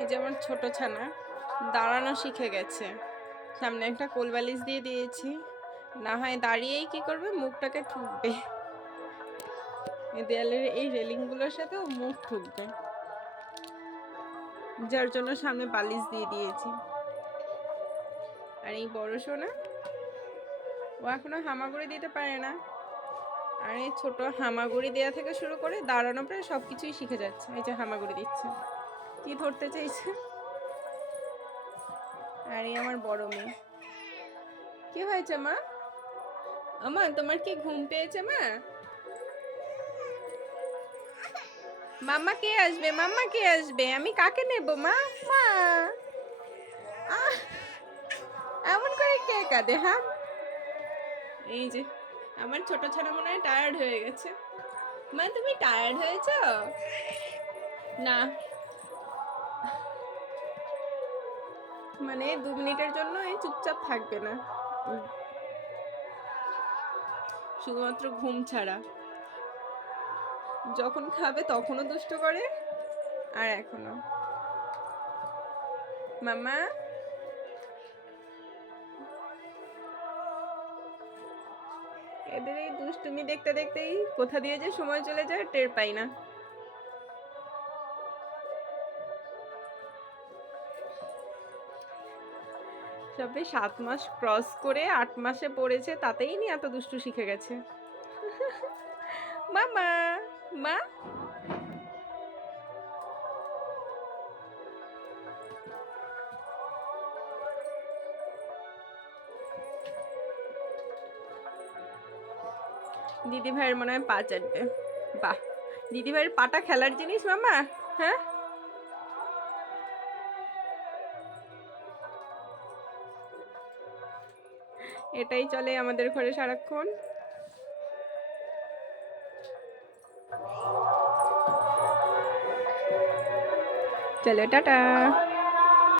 এই যে আমার ছোট ছানা দাঁড়ানো শিখে গেছে। সামনে একটা কোলবালিশ দিয়ে দিয়েছি, না হয় দাঁড়িয়েই কি করবে, মুখটাকে ঠুকবে। এই দেয়ালের এই রেলিংগুলোর সাথে ও মুখ ঠুকবে, যার জন্য সামনে বালিশ দিয়ে দিয়েছি। আর এই বড় সোনা, ও এখনো হামাগুড়ি দিতে পারে না। আর এই ছোট হামাগুড়ি দেওয়া থেকে শুরু করে দাঁড়ানো প্রায় সবকিছুই শিখে যাচ্ছে। এই যে হামাগুড়ি দিচ্ছে, কি ধরতে চাইছে। আর এই আমার বড় মেয়ে। কি হয়েছে মা? আমা তোমার কি ঘুম পেয়েছে মা? মাম্মা কে আসবে, মাম্মা কে আসবে, আমি কাকে নেব মা? মা এমন করে কে কাঁদে? হ্যাঁ, এই যে আমার ছোট ছানা মনে হয় টায়ার্ড হয়ে গেছে। মা তুমি টায়ার্ড হয়েছো? না, মানে 2 মিনিটের জন্য এই চুপচাপ থাকবে না, শুধুমাত্র ঘুম ছাড়া। যখন খাবে তখনও দুষ্ট করে, আর এখনো। মামা, এদের এই দুষ্টুমি দেখতে দেখতেই কোথা দিয়ে যে সময় চলে যায় টের পাই না। সবে 7 মাস ক্রস করে 8 মাসে পড়েছে, তাতেই নি এত দুষ্টু শিখে গেছে। মামা, মা, দিদি ভাইয়ের মনে হয় পা চাটবে। বাহ, দিদি ভাইয়ের পাটা খেলার জিনিস মামা। হ্যাঁ, এটাই চলে আমাদের ঘরে সারাক্ষণ। চলো টাটা।